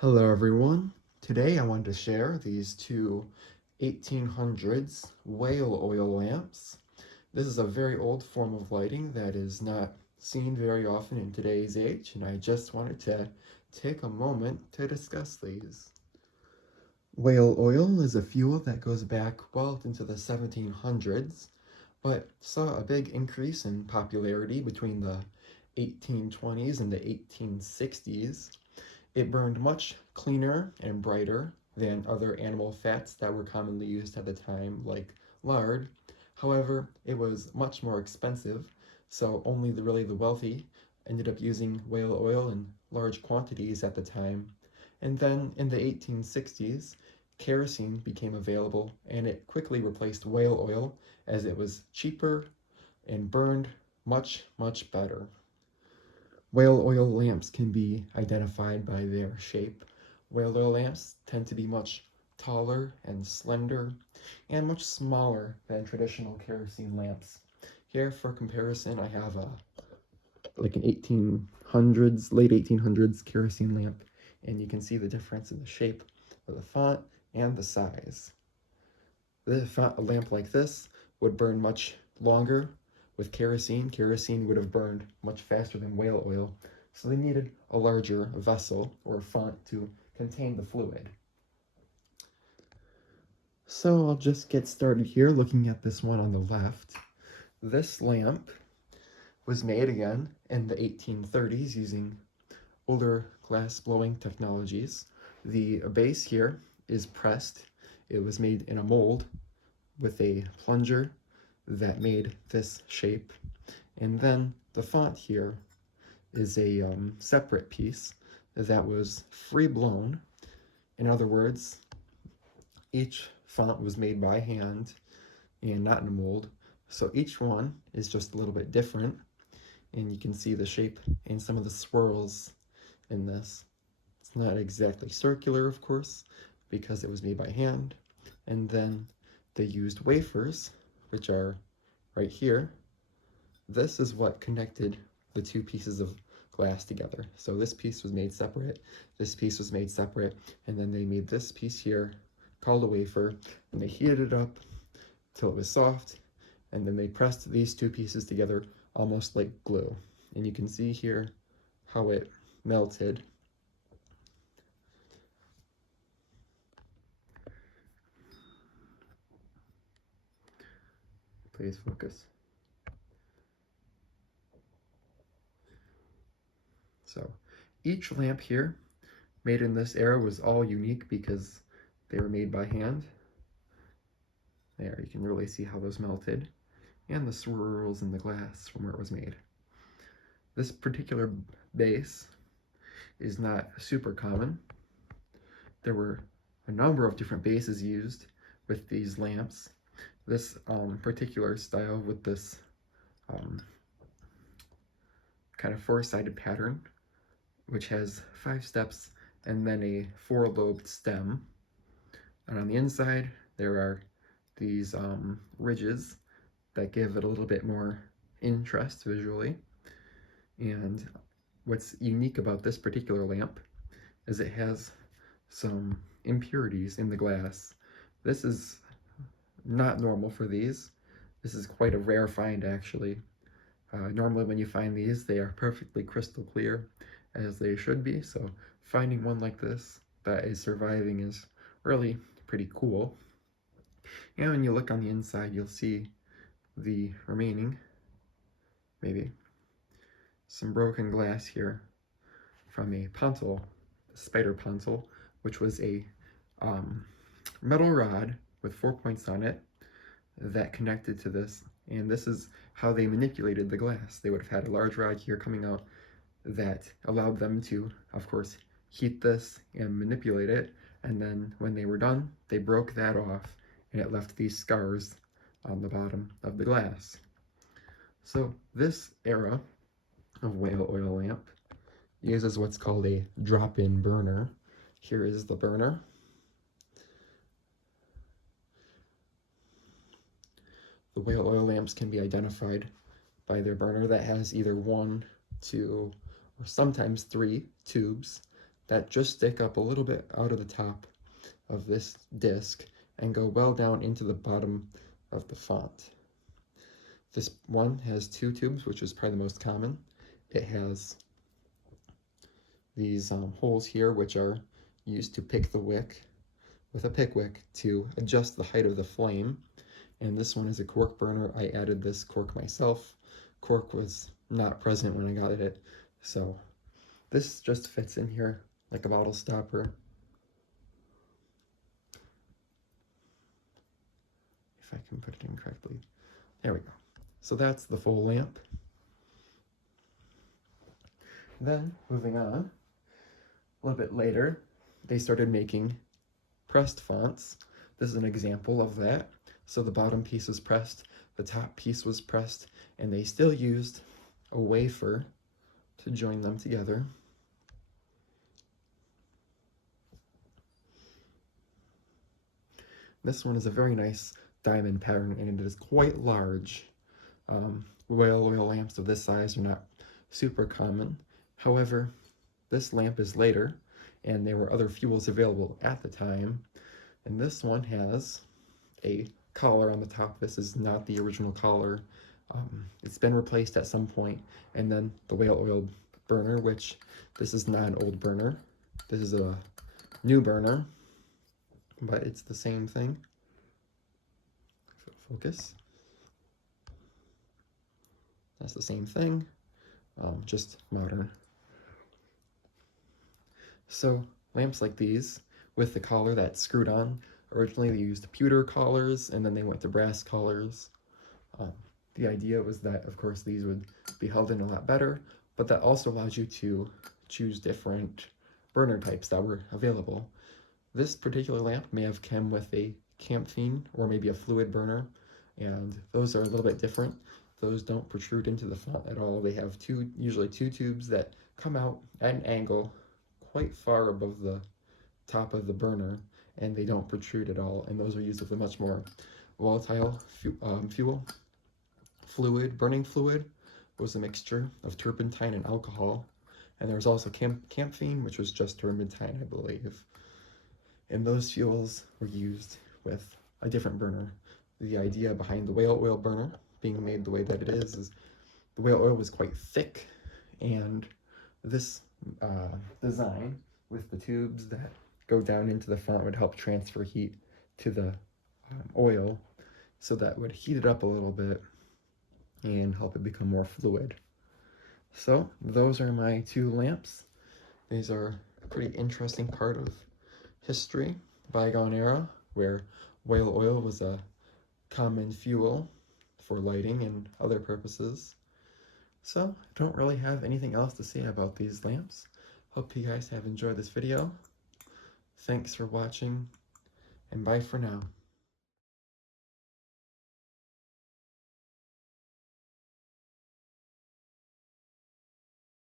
Hello everyone. Today I wanted to share these two 1800s whale oil lamps. This is a very old form of lighting that is not seen very often in today's age, and I just wanted to take a moment to discuss these. Whale oil is a fuel that goes back well into the 1700s, but saw a big increase in popularity between the 1820s and the 1860s. It burned much cleaner and brighter than other animal fats that were commonly used at the time, like lard. However, it was much more expensive, so only the wealthy ended up using whale oil in large quantities at the time. And then in the 1860s, kerosene became available and it quickly replaced whale oil as it was cheaper and burned much better. Whale oil lamps can be identified by their shape. Whale oil lamps tend to be much taller and slender and much smaller than traditional kerosene lamps. Here for comparison I have an 1800s, late 1800s kerosene lamp, and you can see the difference in the shape of the font and the size. A lamp like this would burn much longer with kerosene. Kerosene would have burned much faster than whale oil, so they needed a larger vessel or font to contain the fluid. So I'll just get started here looking at this one on the left. This lamp was made again in the 1830s using older glass blowing technologies. The base here is pressed. It was made in a mold with a plunger that made this shape. And then the font here is a separate piece that was free blown. In other words, each font was made by hand and not in a mold. So each one is just a little bit different. And you can see the shape and some of the swirls in this. It's not exactly circular, of course, because it was made by hand. And then they used wafers, which are right here. This is what connected the two pieces of glass together. So this piece was made separate, this piece was made separate, and then they made this piece here called a wafer, and they heated it up till it was soft, and then they pressed these two pieces together almost like glue. And you can see here how it melted. Please focus. So each lamp here made in this era was all unique because they were made by hand. There, you can really see how those melted, and the swirls in the glass from where it was made. This particular base is not super common. There were a number of different bases used with these lamps. This particular style with this kind of four-sided pattern, which has 5 steps and then a 4-lobed stem. And on the inside, there are these ridges that give it a little bit more interest visually. And what's unique about this particular lamp is it has some impurities in the glass. This is not normal for these. This is quite a rare find, actually. Normally when you find these, they are perfectly crystal clear, as they should be, so finding one like this that is surviving is really pretty cool. And when you look on the inside, you'll see the remaining, maybe, some broken glass here from a pontil, a spider pontil, which was a metal rod with 4 points on it that connected to this, and this is how they manipulated the glass. They would have had a large rod here coming out that allowed them to, of course, heat this and manipulate it, and then when they were done, they broke that off, and it left these scars on the bottom of the glass. So this era of whale oil lamp uses what's called a drop-in burner. Here is the burner. The whale oil lamps can be identified by their burner that has either 1, 2, or sometimes 3 tubes that just stick up a little bit out of the top of this disc and go well down into the bottom of the font. This one has 2 tubes, which is probably the most common. It has these holes here, which are used to pick the wick with a pickwick to adjust the height of the flame. And this one is a cork burner. I added this cork myself. Cork was not present when I got it, so this just fits in here like a bottle stopper. If I can put it in correctly. There we go. So that's the full lamp. Then, moving on, a little bit later, they started making pressed fonts. This is an example of that. So the bottom piece was pressed, the top piece was pressed, and they still used a wafer to join them together. This one is a very nice diamond pattern, and it is quite large. Whale oil lamps of this size are not super common. However, this lamp is later, and there were other fuels available at the time. And this one has a collar on the top. This is not the original collar. It's been replaced at some point. And then the whale oil burner, which this is not an old burner. This is a new burner, but it's the same thing. Focus. That's the same thing, just modern. So lamps like these with the collar that's screwed on, originally they used pewter collars and then they went to brass collars. The idea was that, of course, these would be held in a lot better, but that also allows you to choose different burner types that were available. This particular lamp may have come with a camphene or maybe a fluid burner, and those are a little bit different. Those don't protrude into the font at all. They have usually two tubes that come out at an angle quite far above the top of the burner, and they don't protrude at all, and those are used with a much more volatile fuel. Burning fluid was a mixture of turpentine and alcohol, and there was also camphene, which was just turpentine, I believe. And those fuels were used with a different burner. The idea behind the whale oil burner being made the way that it is the whale oil was quite thick, and this design with the tubes that go down into the font would help transfer heat to the oil, so that would heat it up a little bit and help it become more fluid. So those are my 2 lamps. These are a pretty interesting part of history, bygone era, where whale oil was a common fuel for lighting and other purposes. So I don't really have anything else to say about these lamps. Hope you guys have enjoyed this video. Thanks for watching, and bye for now.